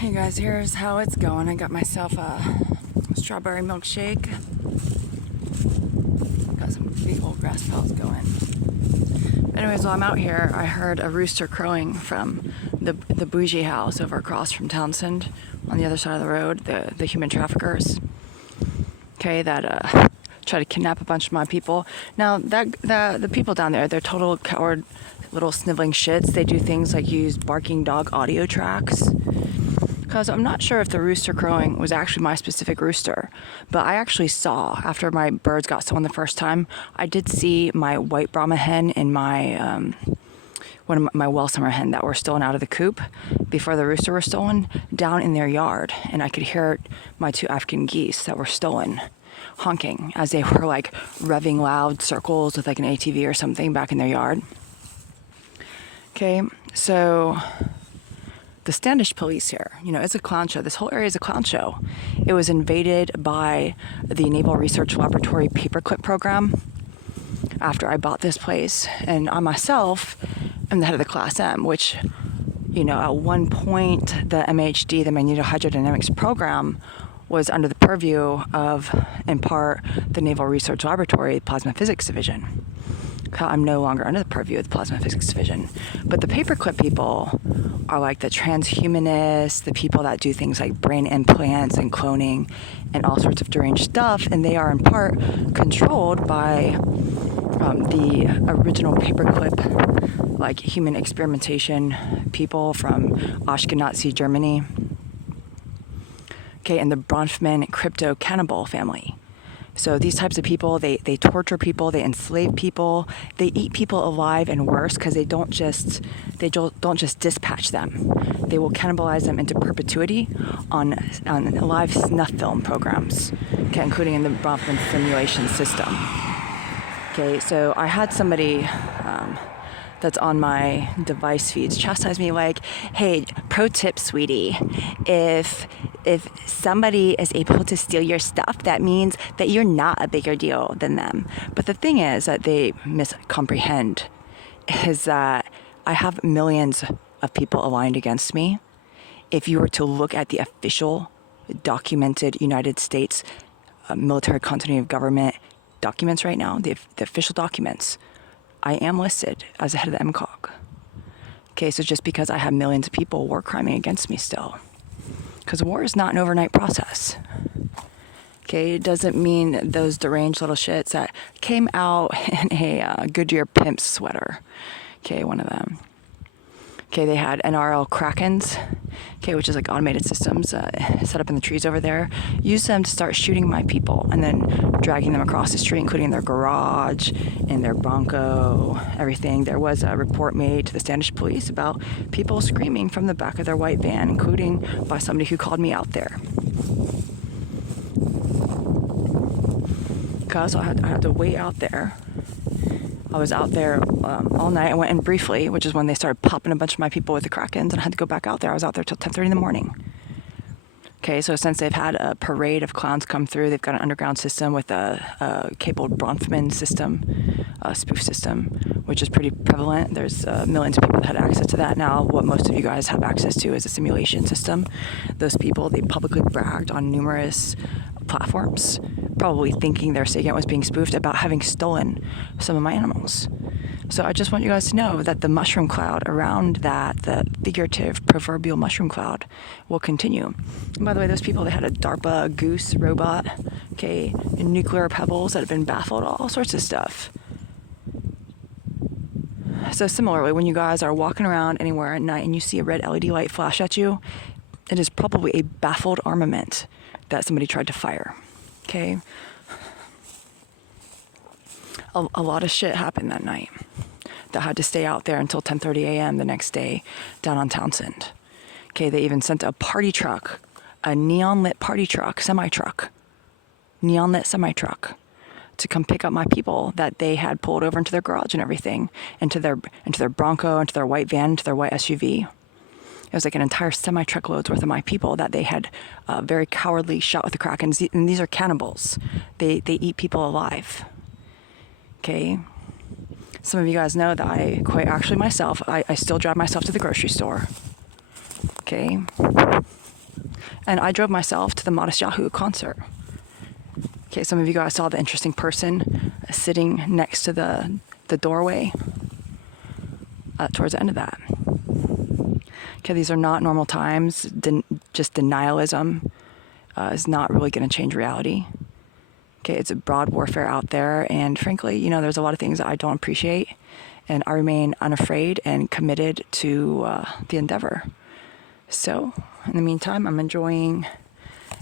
Hey guys, here's how it's going. I got myself a strawberry milkshake. Got some big old grass pellets going. Anyways, while I'm out here, I heard a rooster crowing from the bougie house over across from Townsend on the other side of the road, the human traffickers. Okay, that try to kidnap a bunch of my people. Now, the people down there, they're total coward little sniveling shits. They do things like use barking dog audio tracks. Because I'm not sure if the rooster crowing was actually my specific rooster, but I actually saw, after my birds got stolen the first time, I did see my white Brahma hen and my one of my well summer hen that were stolen out of the coop before the rooster were stolen down in their yard, and I could hear my two African geese that were stolen honking as they were like revving loud circles with like an ATV or something back in their yard. Okay, so the Standish police here, it's a clown show. This whole area is a clown show. It was invaded by the Naval Research Laboratory paperclip program after I bought this place. And I myself am the head of the Class M, which, at one point, the MHD, the Magnetohydrodynamics program, was under the purview of, in part, the Naval Research Laboratory Plasma Physics Division. I'm no longer under the purview of the Plasma Physics Division. But the paperclip people are like the transhumanists, the people that do things like brain implants and cloning and all sorts of deranged stuff, and they are in part controlled by the original paperclip, like human experimentation people from Ashkenazi Germany. Okay, and the Bronfman crypto cannibal family. So these types of people, they torture people, they enslave people, they eat people alive, and worse, because they don't just dispatch them. They will cannibalize them into perpetuity on live snuff film programs, okay, including in the Bronfman simulation system. Okay, so I had somebody that's on my device feeds chastise me like, hey, pro tip, sweetie, if somebody is able to steal your stuff, that means that you're not a bigger deal than them. But the thing is that they miscomprehend is that I have millions of people aligned against me. If you were to look at the official documented United States military continuity of government documents right now, the official documents, I am listed as the head of the MCOG. Okay, so just because I have millions of people war criming against me still. Because war is not an overnight process. Okay, it doesn't mean those deranged little shits that came out in a Goodyear Pimps sweater. Okay, one of them. Okay, they had NRL Krakens, okay, which is like automated systems set up in the trees over there. Use them to start shooting my people and then dragging them across the street, including their garage and their Bronco, everything. There was a report made to the Standish police about people screaming from the back of their white van, including by somebody who called me out there. Because I had to wait out there. I was out there all night. I went in briefly, which is when they started popping a bunch of my people with the Krakens, and I had to go back out there. I was out there till 10:30 in the morning. Okay, so since they've had a parade of clowns come through, they've got an underground system with a cabled Bronfman system, a spoof system, which is pretty prevalent. There's millions of people that had access to that now. What most of you guys have access to is a simulation system. Those people, they publicly bragged on numerous platforms, probably thinking their SIGINT was being spoofed, about having stolen some of my animals. So I just want you guys to know that the mushroom cloud around that, the figurative proverbial mushroom cloud, will continue. And by the way, those people, they had a DARPA goose robot, okay, nuclear pebbles that have been baffled, all sorts of stuff. So similarly, when you guys are walking around anywhere at night and you see a red LED light flash at you, it is probably a baffled armament that somebody tried to fire, okay? A lot of shit happened that night that had to stay out there until 10:30 a.m. the next day down on Townsend. Okay, they even sent a party truck, a neon-lit party truck, semi-truck, neon-lit semi-truck, to come pick up my people that they had pulled over into their garage and everything, into their Bronco, into their white van, into their white SUV. It was like an entire semi-truckload's worth of my people that they had very cowardly shot with the Krakens. And these are cannibals. They eat people alive. Okay? Some of you guys know that I still drive myself to the grocery store. Okay? And I drove myself to the Modest Yahoo concert. Okay, some of you guys saw the interesting person sitting next to the doorway towards the end of that. Okay, these are not normal times. Just denialism is not really going to change reality. Okay, it's a broad warfare out there, and frankly, there's a lot of things that I don't appreciate, and I remain unafraid and committed to the endeavor. So, in the meantime, I'm enjoying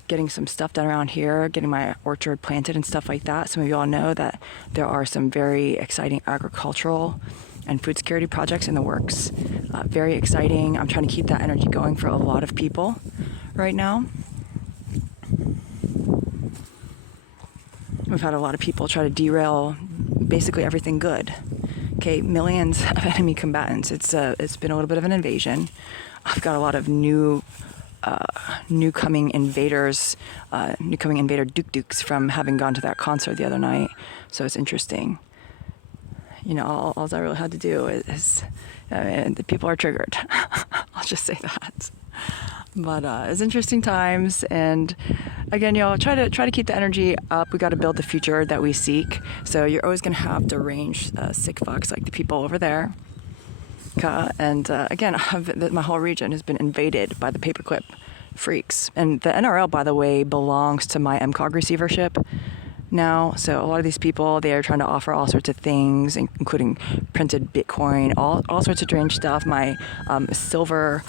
getting some stuff done around here, getting my orchard planted and stuff like that. Some of you all know that there are some very exciting agricultural and food security projects in the works. Very exciting. I'm trying to keep that energy going for a lot of people right now. We've had a lot of people try to derail basically everything good. Okay, millions of enemy combatants. It's been a little bit of an invasion. I've got a lot of new coming invader dukes from having gone to that concert the other night. So it's interesting. All I really had to do is the people are triggered. I'll just say that. But it's interesting times, and again, try to keep the energy up. We got to build the future that we seek. So you're always gonna have deranged sick fucks like the people over there. And again, my whole region has been invaded by the paperclip freaks. And the NRL, by the way, belongs to my MCOG receivership now. So a lot of these people, they are trying to offer all sorts of things, including printed Bitcoin, all sorts of strange stuff. My silver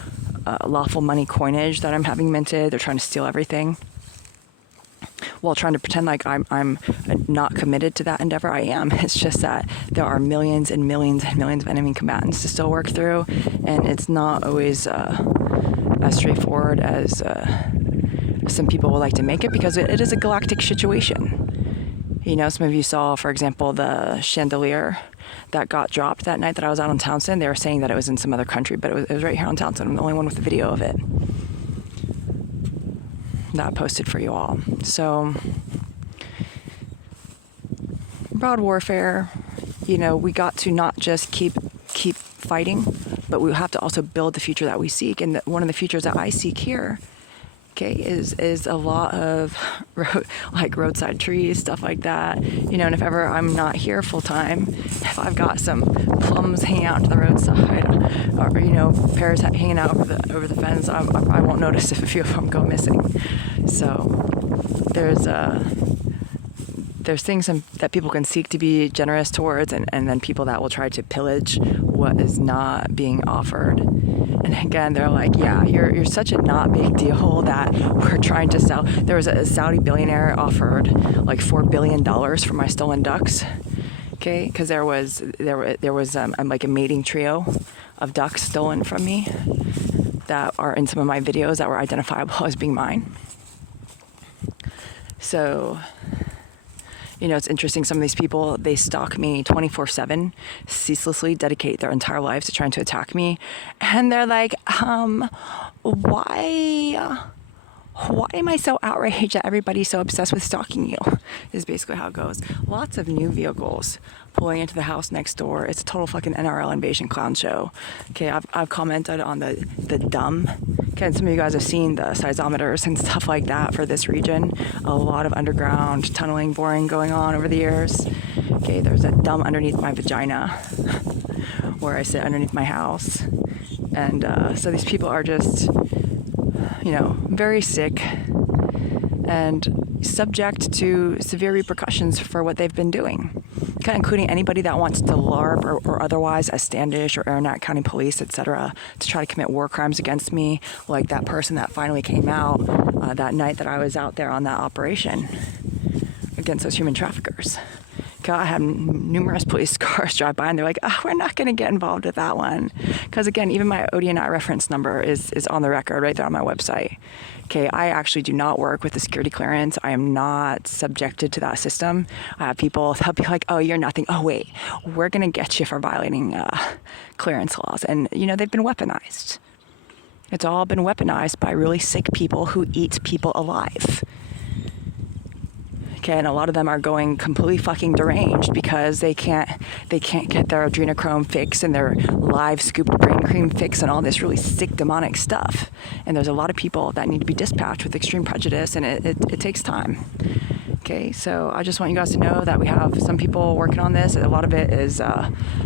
lawful money coinage that I'm having minted, they're trying to steal everything while trying to pretend like I'm not committed to that endeavor. I am. It's just that there are millions and millions and millions of enemy combatants to still work through, and it's not always as straightforward as some people would like to make it, because it is a galactic situation. Some of you saw, for example, the chandelier that got dropped that night that I was out on Townsend. They were saying that it was in some other country, but it was right here on Townsend. I'm the only one with the video of it that I posted for you all. So, broad warfare. We got to not just keep fighting, but we have to also build the future that we seek. And one of the futures that I seek here, is a lot of roadside trees, stuff like that. And if ever I'm not here full time, if I've got some plums hanging out to the roadside, or pears hanging out over the fence, I won't notice if a few of them go missing. So there's things that people can seek to be generous towards, and then people that will try to pillage what is not being offered. And again, they're like, yeah, you're such a not big deal that we're trying to sell. There was a Saudi billionaire offered like $4 billion for my stolen ducks. Okay, because there was like a mating trio of ducks stolen from me that are in some of my videos that were identifiable as being mine. So, it's interesting. Some of these people, they stalk me 24/7, ceaselessly dedicate their entire lives to trying to attack me. And they're like, why am I so outraged that everybody's so obsessed with stalking you? Is basically how it goes. Lots of new vehicles pulling into the house next door. It's a total fucking NRL invasion clown show. Okay, I've commented on the dumb. Okay, and some of you guys have seen the seismometers and stuff like that for this region. A lot of underground tunneling, boring going on over the years. Okay, there's a dumb underneath my vagina where I sit underneath my house. And so these people are just, very sick and subject to severe repercussions for what they've been doing, including anybody that wants to LARP or otherwise as Standish or Aranac County Police, etc., to try to commit war crimes against me, like that person that finally came out that night that I was out there on that operation against those human traffickers. I had numerous police cars drive by, and they're like, we're not going to get involved with that one. Because again, even my ODNI reference number is on the record right there on my website. Okay, I actually do not work with the security clearance. I am not subjected to that system. I have people, they'll be like, oh, you're nothing. Oh, wait, we're going to get you for violating clearance laws. And, they've been weaponized. It's all been weaponized by really sick people who eat people alive. Okay, and a lot of them are going completely fucking deranged because they can't get their adrenochrome fix and their live scooped brain cream fix and all this really sick demonic stuff. And there's a lot of people that need to be dispatched with extreme prejudice, and it takes time. Okay, so I just want you guys to know that we have some people working on this. A lot of it is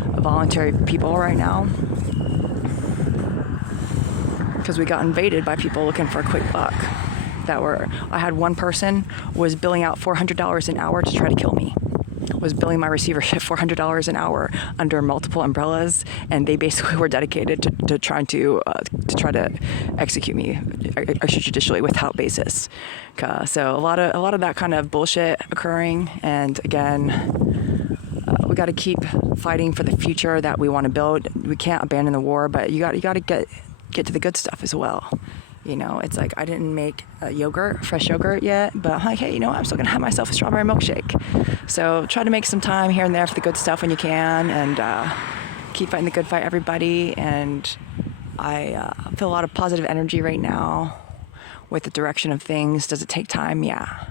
voluntary people right now, because we got invaded by people looking for a quick buck. I had one person was billing out $400 an hour to try to kill me. Was billing my receivership $400 an hour under multiple umbrellas, and they basically were dedicated to try to execute me extrajudicially without basis. So a lot of that kind of bullshit occurring, and again, we got to keep fighting for the future that we want to build. We can't abandon the war, but you got to get to the good stuff as well. You know, it's like I didn't make fresh yogurt yet, but I'm like, hey, you know what? I'm still going to have myself a strawberry milkshake. So try to make some time here and there for the good stuff when you can, and keep fighting the good fight, everybody. And I feel a lot of positive energy right now with the direction of things. Does it take time? Yeah.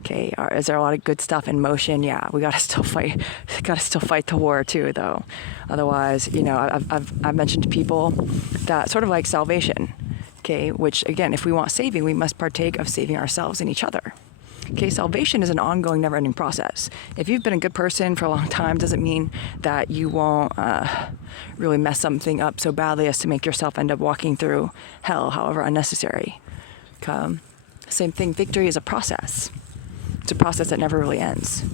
Okay. Is there a lot of good stuff in motion? Yeah. We got to still fight. Got to still fight the war too, though. Otherwise, you know, I've mentioned to people that sort of like salvation. Okay, which again, if we want saving, we must partake of saving ourselves and each other. Okay, salvation is an ongoing, never-ending process. If you've been a good person for a long time, doesn't mean that you won't really mess something up so badly as to make yourself end up walking through hell, however unnecessary. Same thing, victory is a process. It's a process that never really ends.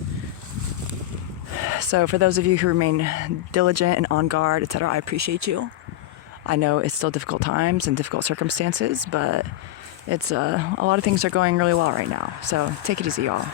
So for those of you who remain diligent and on guard, etc., I appreciate you. I know it's still difficult times and difficult circumstances, but it's a lot of things are going really well right now. So take it easy, y'all.